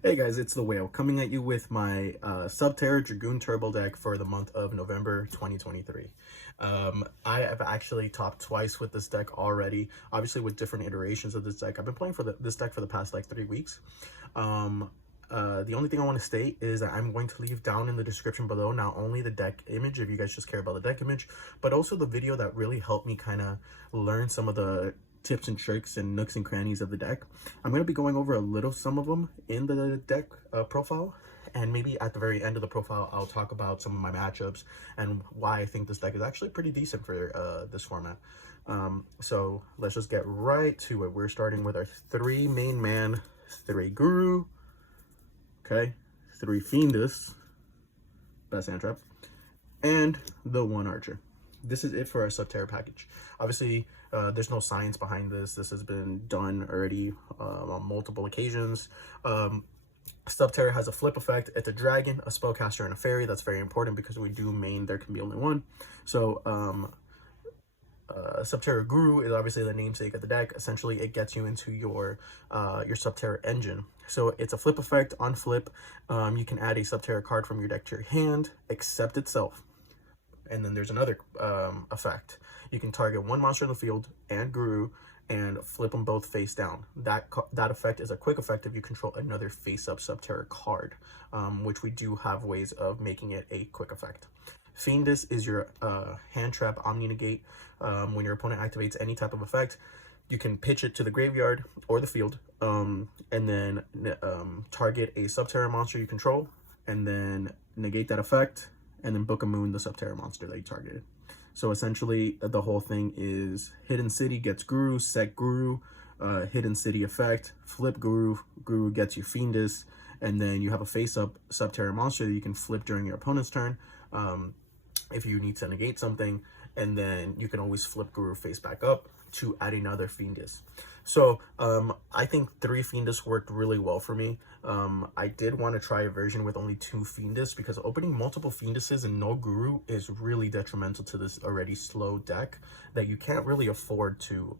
Hey guys, it's the Whale coming at you with my Subterror Dragoon Turbo deck for the month of November 2023. I have actually topped twice with this deck already, obviously with different iterations of this deck. I've been playing for this deck for the past like 3 weeks. The only thing I want to state is that I'm going to leave down in the description below not only the deck image, if you guys just care about the deck image, but also the video that really helped me kind of learn some of the tips and tricks and nooks and crannies of the deck. I'm going to be going over some of them in the deck profile, and maybe at the very end of the profile I'll talk about some of my matchups and why I think this deck is actually pretty decent for this format. So let's just get right to it. We're starting with our 3 main man, 3 Guru, okay, 3 Fiendus, best hand trap, and the 1 Archer. This is it for our Subterror package. Obviously, there's no science behind this. This has been done already on multiple occasions. Subterror has a flip effect. It's a dragon, a spellcaster, and a fairy. That's very important because we do main there can be only one. So Subterror Guru is obviously the namesake of the deck. Essentially, it gets you into your Subterror engine. So it's a flip effect. On flip, you can add a Subterror card from your deck to your hand, except itself. And then there's another effect. You can target one monster in the field and Guru and flip them both face down. That effect is a quick effect if you control another face-up Subterror card, which we do have ways of making it a quick effect. Fiendus is your hand trap Omni Negate. When your opponent activates any type of effect, you can pitch it to the graveyard or the field, and then target a Subterror monster you control, and then negate that effect, and then book a moon the Subterror monster that you targeted. So essentially, the whole thing is Hidden City gets Guru, set Guru, Hidden City effect, flip Guru, Guru gets you Fiendus, and then you have a face-up Subterror monster that you can flip during your opponent's turn if you need to negate something, and then you can always flip Guru face back up to add another Fiendus. So I think 3 Fiendus worked really well for me. I did want to try a version with only 2 Fiendus because opening multiple Fienduses and no Guru is really detrimental to this already slow deck that you can't really afford to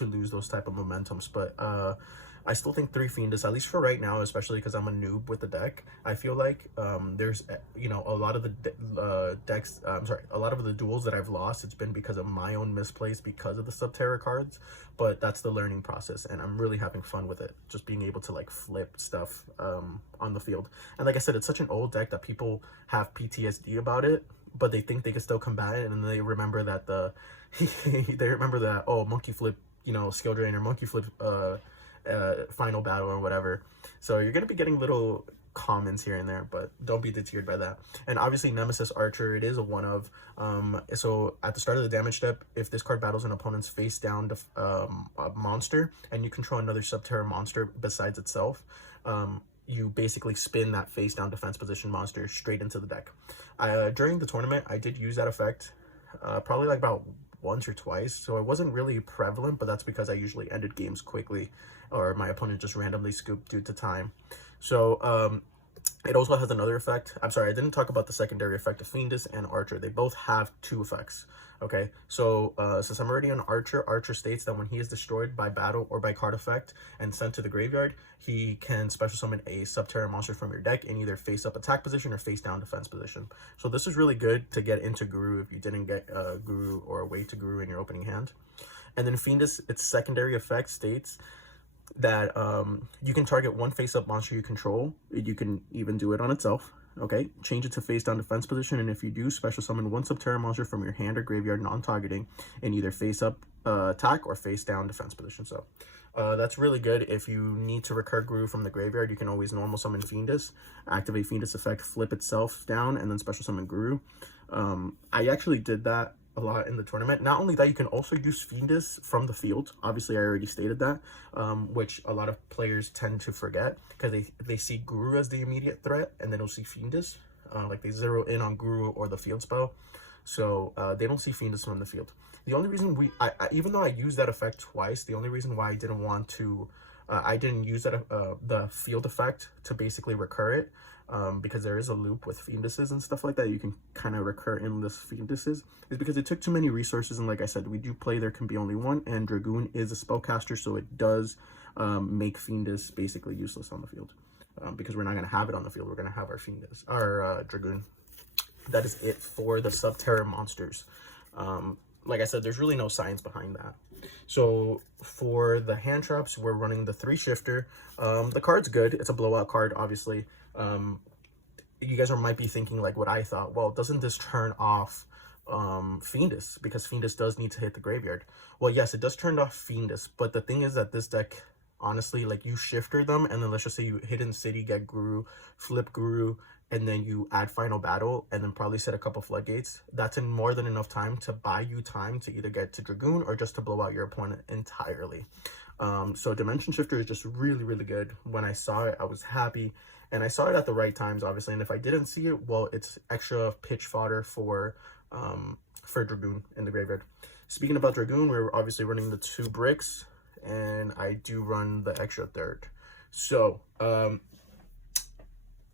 lose those type of momentums. But I still think 3 Fiendus, at least for right now, especially because I'm a noob with the deck. I feel like there's, you know, a lot of the a lot of the duels that I've lost, it's been because of my own misplays because of the Subterror cards. But that's the learning process, and I'm really having fun with it. Just being able to like flip stuff on the field. And like I said, it's such an old deck that people have PTSD about it, but they think they can still combat it, and then they remember that they remember that, oh, monkey flip, you know, skill drain, or monkey flip final battle or whatever. So you're gonna be getting little comments here and there, but don't be deterred by that. And obviously Nemesis Archer, it is a one of. So at the start of the damage step, if this card battles an opponent's face down a monster and you control another Subterror monster besides itself, you basically spin that face down defense position monster straight into the deck. During the tournament, I did use that effect probably like about once or twice, so it wasn't really prevalent, but that's because I usually ended games quickly, or my opponent just randomly scooped due to time. So it also has another effect. I'm sorry, I didn't talk about the secondary effect of Fiendus and Archer. They both have 2 effects. Okay, so since I'm already on Archer, Archer states that when he is destroyed by battle or by card effect and sent to the graveyard, he can special summon a Subterror monster from your deck in either face-up attack position or face-down defense position. So this is really good to get into Guru if you didn't get Guru or a way to Guru in your opening hand. And then Fiendus, its secondary effect states that you can target one face-up monster you control. You can even do it on itself. Okay, change it to face-down defense position, and if you do, special summon one Subterror monster from your hand or graveyard non-targeting in either face-up attack or face-down defense position. So that's really good. If you need to recur Guru from the graveyard, you can always normal summon Fiendus, activate Fiendus effect, flip itself down, and then special summon Guru. I actually did that a lot in the tournament. Not only that, you can also use Fiendus from the field. Obviously, I already stated that, which a lot of players tend to forget because they see Guru as the immediate threat, and then they'll see Fiendus. Like they zero in on Guru or the field spell, so they don't see Fiendus from the field. The only reason even though I used that effect twice, the only reason why I didn't want to, I didn't use that the field effect to basically recur it, because there is a loop with Fienduses and stuff like that. You can kind of recur endless Fienduses, is because it took too many resources. And like I said, we do play there can be only one, and Dragoon is a spellcaster, so it does make Fiendus basically useless on the field. Because we're not going to have it on the field. We're going to have our Fiendus, our Dragoon. That is it for the Subterror monsters. Like I said, there's really no science behind that. So for the hand traps, we're running the 3 shifter. The card's good. It's a blowout card, obviously. You guys might be thinking like what I thought. Well, doesn't this turn off Fiendus? Because Fiendus does need to hit the graveyard. Well, yes, it does turn off Fiendus. But the thing is that this deck, honestly, like you shifter them, and then let's just say you Hidden City, get Guru, flip Guru, and then you add Final Battle, and then probably set a couple Floodgates. That's more than enough time to buy you time to either get to Dragoon or just to blow out your opponent entirely. So Dimension Shifter is just really, really good. When I saw it, I was happy, and I saw it at the right times, obviously. And if I didn't see it, well, it's extra pitch fodder for Dragoon in the graveyard. Speaking about Dragoon, we're obviously running the 2 bricks, and I do run the extra 3rd. So,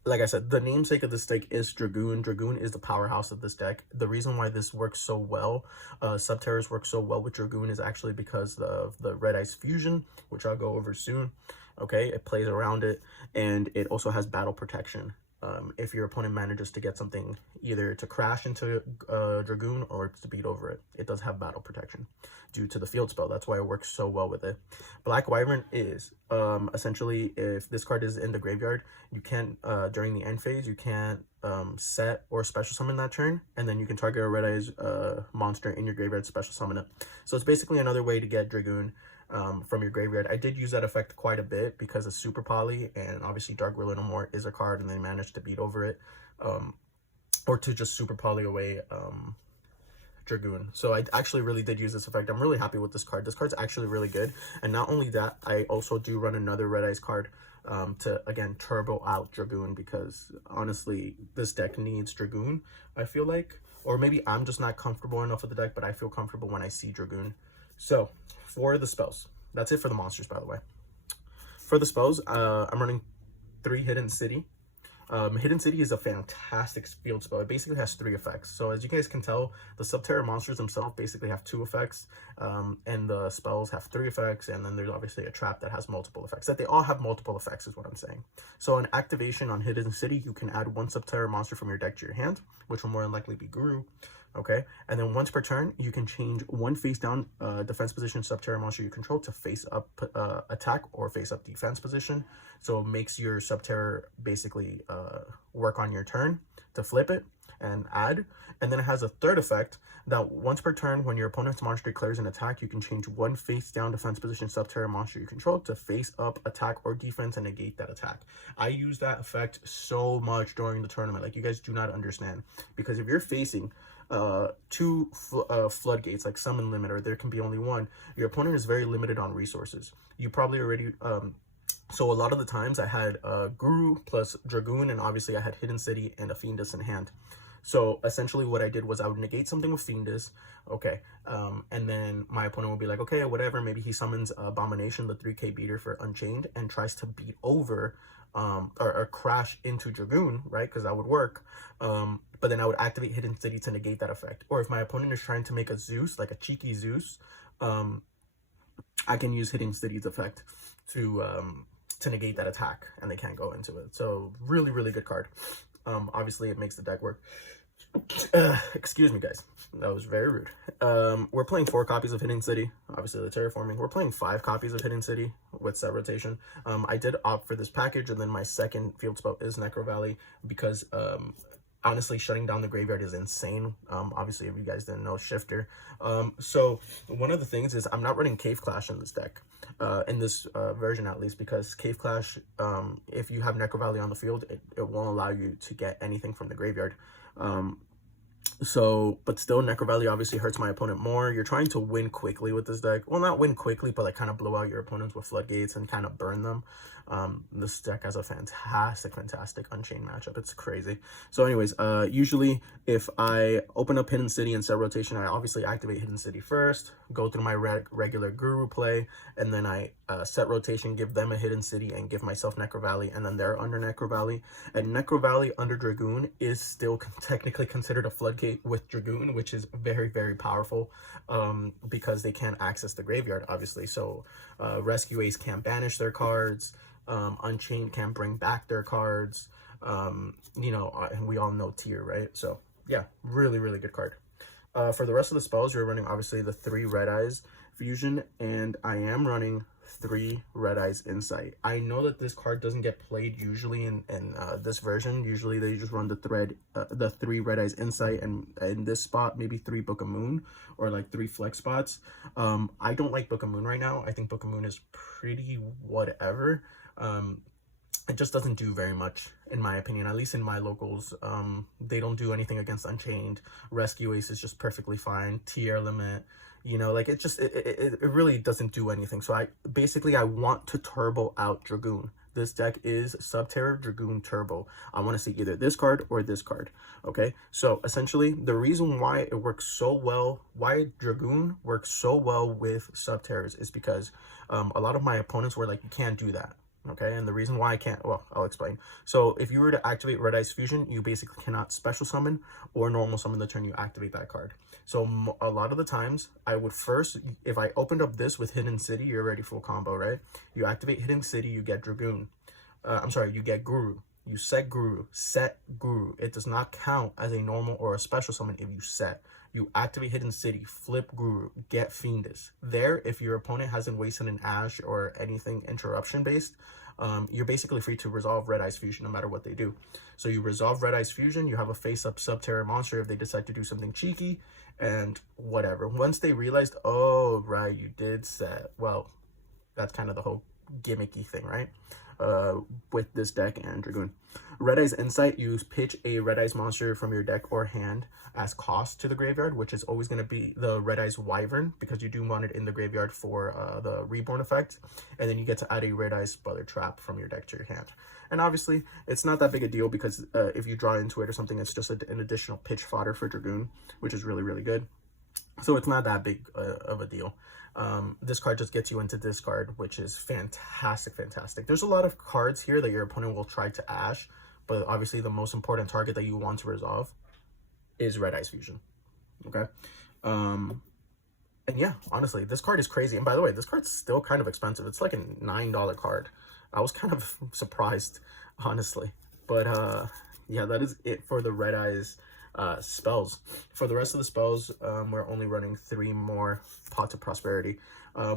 like I said, the namesake of this deck is Dragoon. Dragoon is the powerhouse of this deck. The reason why this works so well, Subterrors work so well with Dragoon, is actually because of the Red Ice Fusion, which I'll go over soon. Okay, it plays around it, and it also has battle protection. If your opponent manages to get something either to crash into Dragoon or to beat over it, it does have battle protection due to the field spell. That's why it works so well with it. Black Wyvern is essentially, if this card is in the graveyard, you can't during the end phase, you can't set or special summon that turn, and then you can target a Red Eyes monster in your graveyard, special summon it. So it's basically another way to get Dragoon from your graveyard. I did use that effect quite a bit because of Super Poly, and obviously Dark Willow No More is a card, and they managed to beat over it, or to just Super Poly away Dragoon. So I actually really did use this effect. I'm really happy with this card. This card's actually really good. And not only that, I also do run another Red Eyes card to, again, turbo out Dragoon, because honestly, this deck needs Dragoon, I feel like. Or maybe I'm just not comfortable enough with the deck, but I feel comfortable when I see Dragoon. So for the spells, that's it for the monsters, by the way. For the spells, I'm running 3 Hidden City. Hidden City is a fantastic field spell. It basically has 3 effects. So as you guys can tell, the Subterror monsters themselves basically have 2 effects, and the spells have 3 effects, and then there's obviously a trap that has multiple effects. That they all have multiple effects is what I'm saying. So on activation on Hidden City, you can add 1 Subterror monster from your deck to your hand, which will more than likely be Guru. Okay, and then once per turn, you can change 1 face down defense position Subterror monster you control to face up attack or face up defense position. So it makes your Subterror basically work on your turn to flip it and add. And then it has a 3rd effect that once per turn, when your opponent's monster declares an attack, you can change 1 face down defense position Subterror monster you control to face up attack or defense and negate that attack. I use that effect so much during the tournament, like you guys do not understand, because if you're facing 2 floodgates, like summon limit, or there can be only 1, your opponent is very limited on resources. You probably already so a lot of the times I had Guru plus Dragoon, and obviously I had Hidden City and a Fiendus in hand. So essentially what I did was I would negate something with Fiendus, okay, and then my opponent would be like, okay, whatever, maybe he summons Abomination, the 3k beater for Unchained, and tries to beat over or crash into Dragoon, right, because that would work. But then I would activate Hidden City to negate that effect. Or if my opponent is trying to make a Zeus, like a cheeky Zeus, I can use Hidden City's effect to negate that attack, and they can't go into it. So really, really good card. Obviously, it makes the deck work. Excuse me, guys. That was very rude. We're playing 4 copies of Hidden City. Obviously, the terraforming. We're playing 5 copies of Hidden City with set rotation. I did opt for this package, and then my second field spell is Necro Valley, because honestly, shutting down the graveyard is insane. Obviously, if you guys didn't know, shifter. So one of the things is I'm not running Cave Clash in this deck, in this version at least, because Cave Clash, if you have Necro Valley on the field, it won't allow you to get anything from the graveyard. But still, Necro Valley obviously hurts my opponent more. You're trying to win quickly with this deck. Well, not win quickly, but like kind of blow out your opponents with Floodgates and kind of burn them. This deck has a fantastic Unchained matchup. It's crazy. So anyways, usually if I open up Hidden City and set rotation, I obviously activate Hidden City first, go through my regular Guru play, and then I set rotation, give them a Hidden City, and give myself Necro Valley, and then they're under Necro Valley. And Necro Valley under Dragoon is still technically considered a Floodgate with Dragoon, which is very powerful, because they can't access the graveyard, obviously. So Rescue Ace can't banish their cards, Unchained can't bring back their cards, you know, and we all know tier, right? So yeah, really good card. For the rest of the spells, you're running obviously the 3 Red Eyes Fusion, and I am running 3 Red Eyes Insight. I know that this card doesn't get played usually in this version. Usually they just run the 3 Red Eyes Insight, and in this spot maybe 3 Book of Moon, or like 3 flex spots. I don't like Book of Moon right now. I think Book of Moon is pretty whatever. It just doesn't do very much, in my opinion, at least in my locals. They don't do anything against Unchained. Rescue Ace is just perfectly fine. Tier Limit, you know, like it really doesn't do anything. So I want to turbo out Dragoon. This deck is Subterror Dragoon Turbo. I want to see either this card or this card. Okay, so essentially the reason why it works so well, why Dragoon works so well with Subterrors, is because a lot of my opponents were like, you can't do that. Okay, and the reason why I can't, well, I'll explain. So if you were to activate Red Eyes Fusion, you basically cannot special summon or normal summon the turn you activate that card. So a lot of the times, I would first, if I opened up this with Hidden City, you're already full combo, right? You activate Hidden City, you get Dragoon. You get Guru. You set Guru. It does not count as a normal or a special summon if you set. You activate Hidden City, flip Guru, get Fiendus. There, if your opponent hasn't wasted an Ash or anything interruption based, you're basically free to resolve Red Eyes Fusion no matter what they do. So you resolve Red Eyes Fusion, you have a face-up Subterror monster if they decide to do something cheeky, and whatever. Once they realized, oh, right, you did set, well, that's kind of the whole gimmicky thing, right? With this deck and Dragoon. Red Eyes Insight, you pitch a Red Eyes monster from your deck or hand as cost to the graveyard, which is always going to be the Red Eyes Wyvern, because you do want it in the graveyard for the Reborn effect, and then you get to add a Red Eyes Brother Trap from your deck to your hand. And obviously, it's not that big a deal, because if you draw into it or something, it's just an additional pitch fodder for Dragoon, which is really good. So it's not that big of a deal. This card just gets you into discard, which is fantastic. There's a lot of cards here that your opponent will try to Ash, but obviously the most important target that you want to resolve is Red Eyes Fusion. Okay. And yeah, honestly, this card is crazy. And by the way, this card's still kind of expensive. It's like a $9 card. I was kind of surprised, honestly. But yeah, that is it for the Red Eyes spells. For the rest of the spells, we're only running 3 more Pots of Prosperity.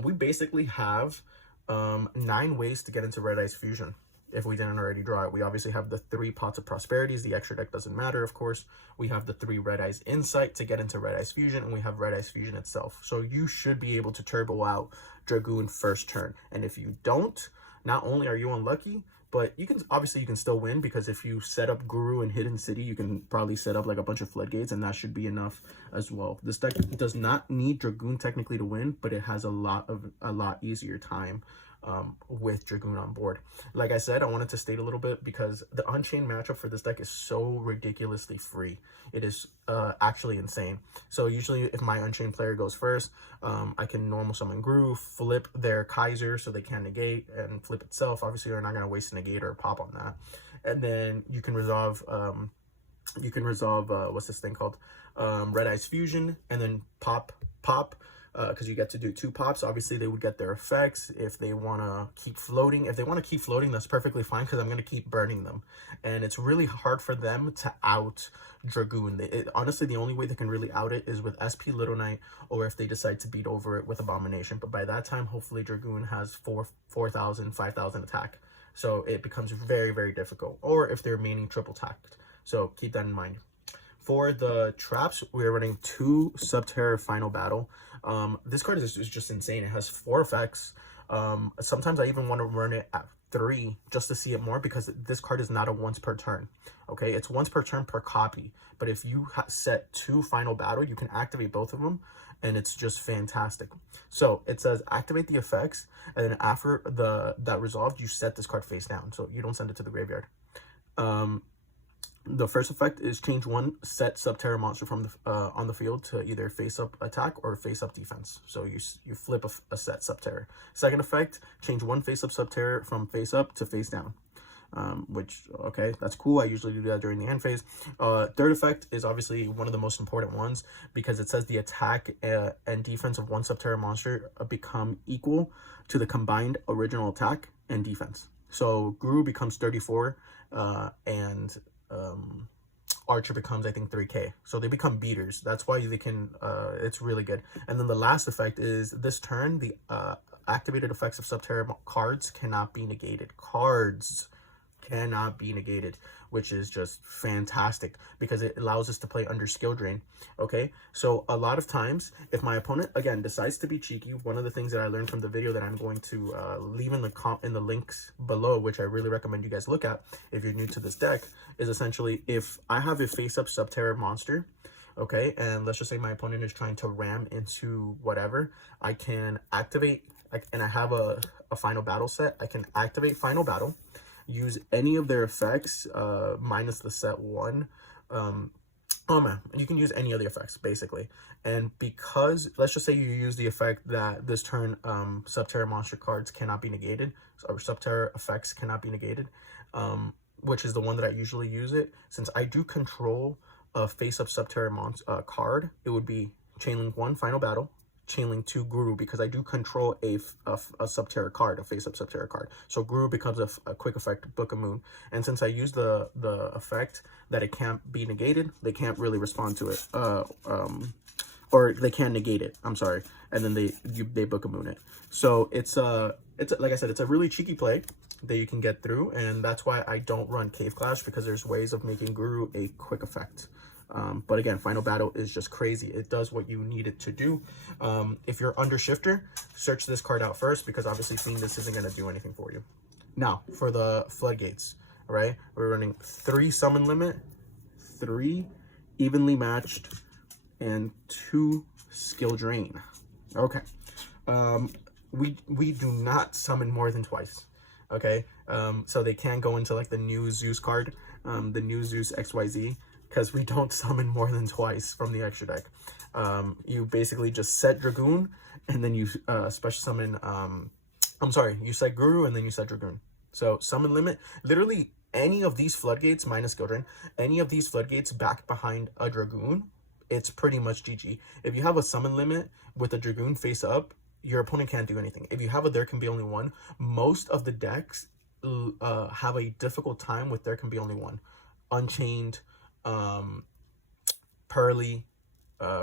We basically have 9 ways to get into Red Eyes Fusion if we didn't already draw it. We obviously have the 3 Pots of Prosperities. The extra deck doesn't matter, of course. We have the 3 Red Eyes Insight to get into Red Eyes Fusion, and we have Red Eyes Fusion itself. So you should be able to turbo out Dragoon first turn. And if you don't, not only are you unlucky, but you can still win, because if you set up Guru and Hidden City, you can probably set up like a bunch of Floodgates, and that should be enough as well. This deck does not need Dragoon technically to win, but it has a lot easier time with Dragoon on board. Like I said, I wanted to state a little bit, because the Unchained matchup for this deck is so ridiculously free. It is actually insane. So usually if my Unchained player goes first, I can normal summon Gru, flip their Kaiser so they can't negate, and flip itself. Obviously they're not going to waste a negate or pop on that. And then you can resolve what's this thing called, Red Eyes Fusion, and then pop, because you get to do 2 pops. Obviously they would get their effects. If they want to keep floating, that's perfectly fine, because I'm going to keep burning them. And it's really hard for them to out Dragoon. Honestly, the only way they can really out it is with SP Little Knight, or if they decide to beat over it with Abomination. But by that time, hopefully Dragoon has 4,000, 5,000 attack. So it becomes very difficult. Or if they're maining triple tacked. So keep that in mind. For the traps, we're running 2 Subterror Final Battle. This card is just insane. It has 4 effects. Sometimes I even want to run it at 3 just to see it more, because this card is not a once per turn. Okay, it's once per turn per copy. But if you set 2 Final Battle, you can activate both of them, and it's just fantastic. So it says activate the effects, and then after that resolved, you set this card face down, so you don't send it to the graveyard. The first effect is change one set Subterror monster from the on the field to either face up attack or face up defense. So you flip a set Subterror. Second effect, change one face up Subterror from face up to face down. Which, okay, that's cool. I usually do that during the end phase. Third effect is obviously one of the most important ones, because it says the attack and defense of one Subterror monster become equal to the combined original attack and defense. So Guru becomes 34, and Archer becomes, I think, 3k. So they become beaters. That's why they can, it's really good. And then the last effect is this turn, the activated effects of Subterror cards cannot be negated. Cards cannot be negated, which is just fantastic because it allows us to play under skill drain. Okay, so a lot of times if my opponent again decides to be cheeky, one of the things that I learned from the video that I'm going to leave in the links below, which I really recommend you guys look at if you're new to this deck, is essentially if I have a face up Subterror monster, okay, and let's just say my opponent is trying to ram into whatever, I can activate, and I have a final battle set, I can activate final battle, use any of their effects minus the set one. Oh man, you can use any of the effects basically. And because let's just say you use the effect that this turn Subterror monster cards cannot be negated, or Subterror effects cannot be negated, which is the one that I usually use it. Since I do control a face up Subterror card, it would be Chainlink 1 final battle, Chainlink 2 Guru, because I do control a Subterror card, a face-up Subterror card. So Guru becomes a quick effect, Book of Moon. And since I use the effect that it can't be negated, they can't really respond to it. Or they can negate it, I'm sorry. And then they Book of Moon it. So it's like I said, it's a really cheeky play that you can get through, and that's why I don't run Cave Clash, because there's ways of making Guru a quick effect. But again, final battle is just crazy. It does what you need it to do. If you're under shifter, search this card out first, because obviously seeing this isn't going to do anything for you. Now for the floodgates, all right, we're running 3 summon limit, 3 evenly matched, and 2 skill drain. Okay, we do not summon more than twice. Okay, so they can go into like the new Zeus card, the new Zeus XYZ, because we don't summon more than twice from the extra deck. You basically just set Dragoon, and then you special summon, I'm sorry, you set Guru, and then you set Dragoon. So summon limit, literally any of these floodgates, minus skill drain, any of these floodgates back behind a Dragoon, it's pretty much GG. If you have a summon limit with a Dragoon face up, your opponent can't do anything. If you have a There Can Be Only One, most of the decks have a difficult time with There Can Be Only One. Unchained, Pearly,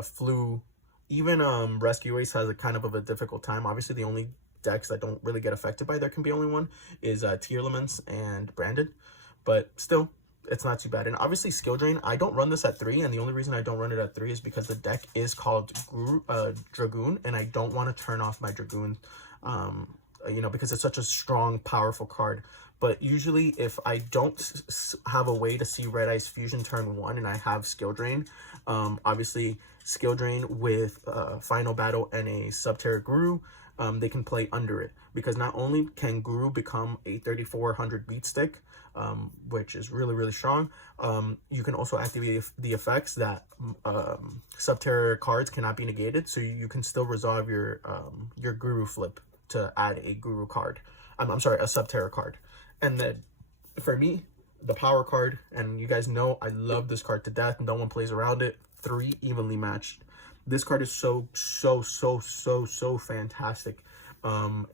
Flu, even Rescue Ace has a kind of a difficult time. Obviously, the only decks that don't really get affected by There Can Be Only One is Tier Elements and Branded, but still, it's not too bad. And obviously, Skill Drain, I don't run this at 3, and the only reason I don't run it at 3 is because the deck is called Dragoon, and I don't want to turn off my Dragoon, you know, because it's such a strong, powerful card. But usually, if I don't have a way to see Red Ice Fusion turn 1 and I have Skill Drain, obviously Skill Drain with Final Battle and a Subterror Guru, they can play under it. Because not only can Guru become a 3400 beat stick, which is really, really strong, you can also activate the effects that Subterror cards cannot be negated, so you can still resolve your Guru flip to add a Guru card. I'm sorry, a Subterror card. And then for me, the power card, and you guys know I love this card to death, no one plays around it, 3 evenly matched. This card is so fantastic.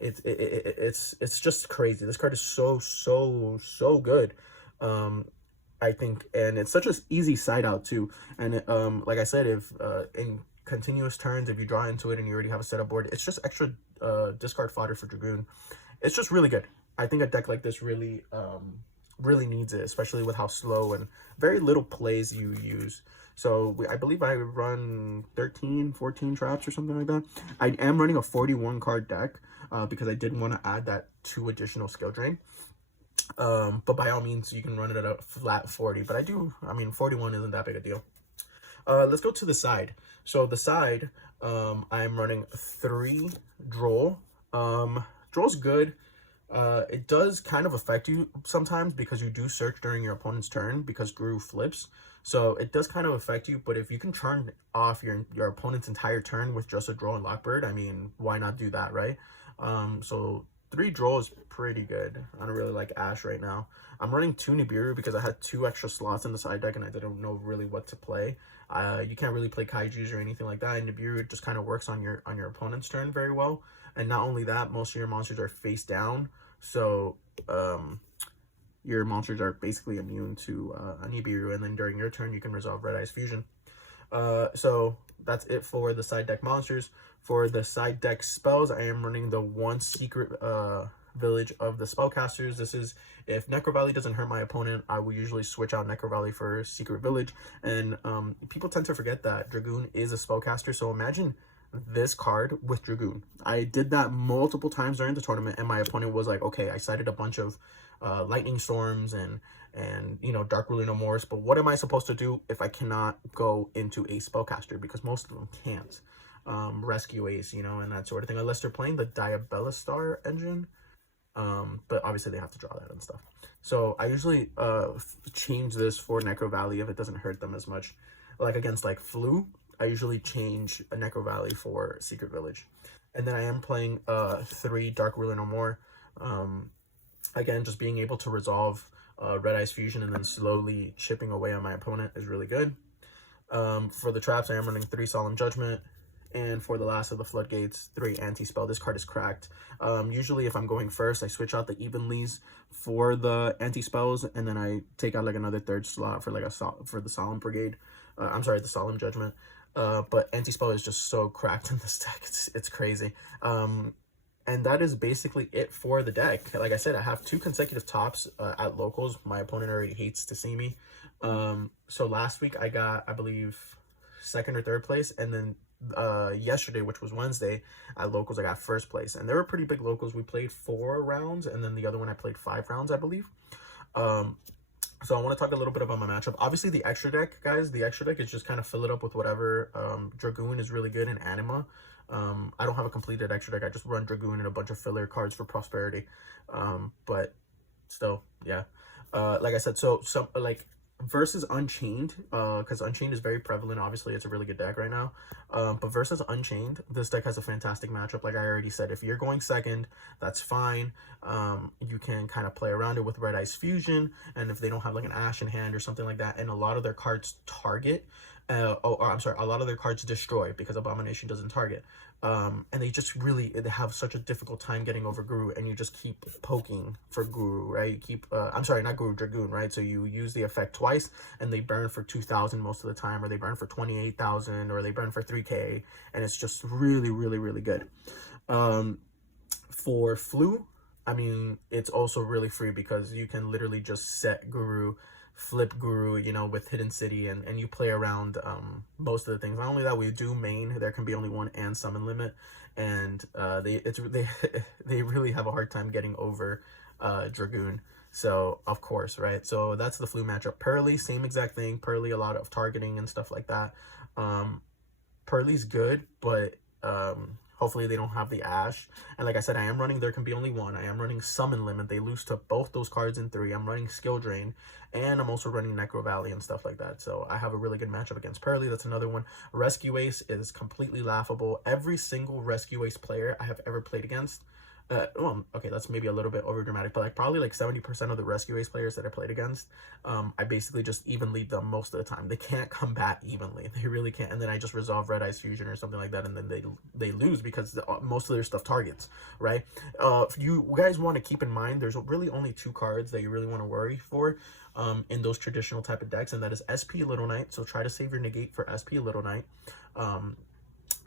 It's just crazy. This card is so good. I think, and it's such an easy side out too. And like I said, if in continuous turns, if you draw into it and you already have a setup board, it's just extra discard fodder for Dragoon. It's just really good. I think a deck like this really really needs it, especially with how slow and very little plays you use. So I believe I run 13, 14 traps or something like that. I am running a 41 card deck because I didn't want to add that 2 additional skill drain. But by all means, you can run it at a flat 40. But I mean, 41 isn't that big a deal. Let's go to the side. So the side, I'm running 3 Droll. Droll's good. It does kind of affect you sometimes because you do search during your opponent's turn because Guru flips. So it does kind of affect you, but if you can turn off your opponent's entire turn with just a Droll and Lockbird, I mean, why not do that, right? So 3 Droll is pretty good. I don't really like Ash right now. I'm running 2 Nibiru because I had 2 extra slots in the side deck and I didn't know really what to play. You can't really play Kaijus or anything like that. And Nibiru just kind of works on your opponent's turn very well. And not only that, most of your monsters are face down. So your monsters are basically immune to a Nibiru. And then during your turn, you can resolve Red Eyes Fusion. So that's it for the side deck monsters. For the side deck spells, I am running the 1 secret village of the spellcasters. This is if Necro Valley doesn't hurt my opponent, I will usually switch out Necro Valley for secret village. And people tend to forget that Dragoon is a spellcaster. So imagine this card with Dragoon. I did that multiple times during the tournament, and my opponent was like, okay, I cited a bunch of lightning storms and you know, Dark Ruler No More, but what am I supposed to do if I cannot go into a spellcaster? Because most of them can't. Rescue Ace, you know, and that sort of thing, unless they're playing the Diabella Star engine. But obviously they have to draw that and stuff. So I usually change this for Necro Valley if it doesn't hurt them as much. Like against like Flu, I usually change a Necro Valley for Secret Village. And then I am playing 3 Dark Ruler No More. Again, just being able to resolve Red Eyes Fusion and then slowly chipping away on my opponent is really good. For the traps, I am running 3 Solemn Judgment. And for the last of the Floodgates, 3 Anti-Spell. This card is cracked. Usually if I'm going first, I switch out the Evenlies for the Anti-Spells, and then I take out like another 3rd slot for like for the Solemn Brigade. I'm sorry, the Solemn Judgment. But Anti-Spell is just so cracked in this deck. It's crazy. And that is basically it for the deck. Like I said, I have 2 consecutive tops at locals. My opponent already hates to see me. So last week I got, I believe, 2nd or 3rd place, and then yesterday, which was Wednesday, at locals I got 1st place, and they were pretty big locals. We played 4 rounds, and then the other one I played 5 rounds, I believe. So I want to talk a little bit about my matchup. Obviously the extra deck, guys, the extra deck is just kind of fill it up with whatever. Dragoon is really good in Anima. I don't have a completed extra deck. I just run Dragoon and a bunch of filler cards for prosperity. But still, yeah. Like I said, so some like versus Unchained, because Unchained is very prevalent. Obviously, it's a really good deck right now. But versus Unchained, this deck has a fantastic matchup. Like I already said, if you're going second, that's fine. You can kind of play around it with Red Eyes Fusion, and if they don't have like an Ash in hand or something like that, and a lot of their cards target, a lot of their cards destroy because Abomination doesn't target. And they just they have such a difficult time getting over Guru, and you just keep poking for Guru, right? You keep, I'm sorry, not Guru, Dragoon, right? So you use the effect twice, and they burn for 2,000 most of the time, or they burn for 28,000, or they burn for 3K, and it's just really, really, really good. For Flu, I mean, it's also really free because you can literally just set Guru, flip Guru, you know, with Hidden City, and you play around most of the things. Not only that, we do main, there can be only 1 and summon limit, and they really have a hard time getting over Dragoon. So of course, right? So that's the Flu matchup. Pearly, same exact thing. Pearly, a lot of targeting and stuff like that. Pearly's good, but hopefully they don't have the Ash. And like I said, I am running There Can Be Only One. I am running Summon Limit. They lose to both those cards in 3. I'm running Skill Drain. And I'm also running Necro Valley and stuff like that. So I have a really good matchup against Pearly. That's another one. Rescue Ace is completely laughable. Every single Rescue Ace player I have ever played against, well, okay, that's maybe a little bit over dramatic, but like probably like 70% of the Rescue Ace players that I played against, I basically just even lead them most of the time. They can't combat evenly. They really can't. And then I just resolve Red Eyes Fusion or something like that, and then they lose because most of their stuff targets, right? If you guys want to keep in mind, there's really only 2 cards that you really want to worry for in those traditional type of decks, and that is SP Little Knight. So try to save your negate for SP Little Knight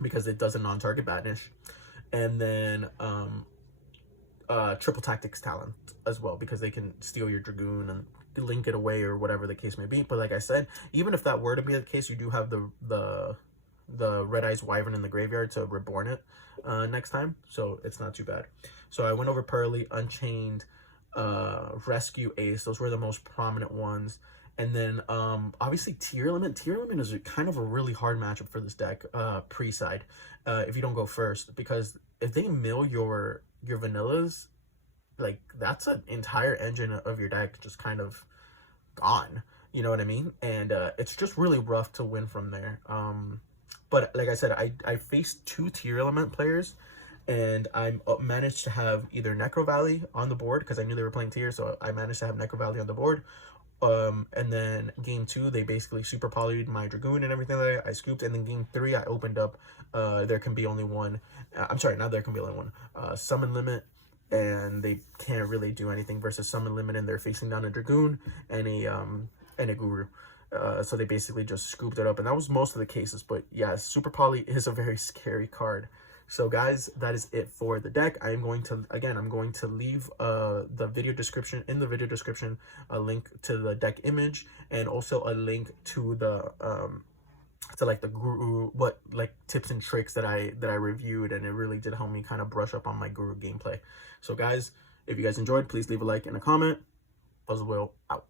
because it does a non-target banish. And then Triple Tactics Talent as well, because they can steal your Dragoon and link it away or whatever the case may be. But like I said, even if that were to be the case, you do have the Red Eyes Wyvern in the graveyard to reborn it next time, so it's not too bad. So I went over Pearly, Unchained, Rescue Ace. Those were the most prominent ones. And then obviously Tier Limit. Tier Limit is kind of a really hard matchup for this deck pre-side if you don't go first, because if they mill your vanillas, like that's an entire engine of your deck just kind of gone. You know what I mean? And it's just really rough to win from there. But like I said, I faced 2 Tier Element players, and I managed to have either Necro Valley on the board because I knew they were playing Tier, so I managed to have Necro Valley on the board. And then game 2, they basically super polyed my Dragoon and everything like that. I scooped, and then game 3, I opened up there can be only one. I'm sorry, not there can be only one. Summon Limit, and they can't really do anything versus Summon Limit, and they're facing down a Dragoon and a Guru. So they basically just scooped it up, and that was most of the cases. But yeah, Super Poly is a very scary card. So guys, that is it for the deck. I'm going to leave the video description, a link to the deck image, and also a link to the to like the Guru, what like tips and tricks that I reviewed, and it really did help me kind of brush up on my Guru gameplay. So guys, if you guys enjoyed, please leave a like and a comment. Buzzwell out.